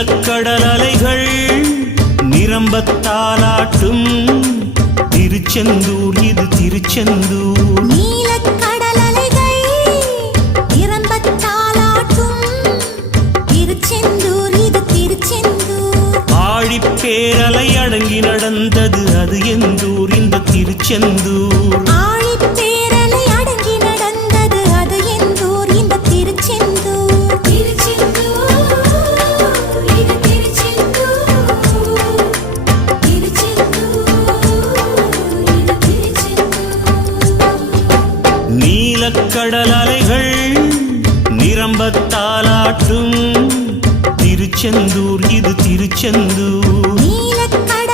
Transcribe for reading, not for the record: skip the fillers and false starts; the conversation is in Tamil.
நீலக்கடல் அலைகள் நிரம்பத்தாலாட்டும் திருச்செந்தூர் இது திருச்செந்தூர். நீலக்கடல் அலைகள் நிரம்பத்தாலாட்டும் திருச்செந்தூர் இது திருச்செந்தூர். ஆழிப்பேரலை அடங்கி நடந்தது அது எந்தூர் இந்த திருச்செந்தூர். ஆழிப்பேரலை அடங்கி நடந்தது அது எந்தூர் இந்த திருச்செந்தூர். திருச்செந்தூர் இது திருச்செந்தூர். திருச்செந்தூர் இது திருச்செந்தூர். நீலக்கடல் அலைகள் நிரம்பத்தாலாட்டும் திருச்செந்தூர் இது திருச்செந்தூர். நீலக்கடல்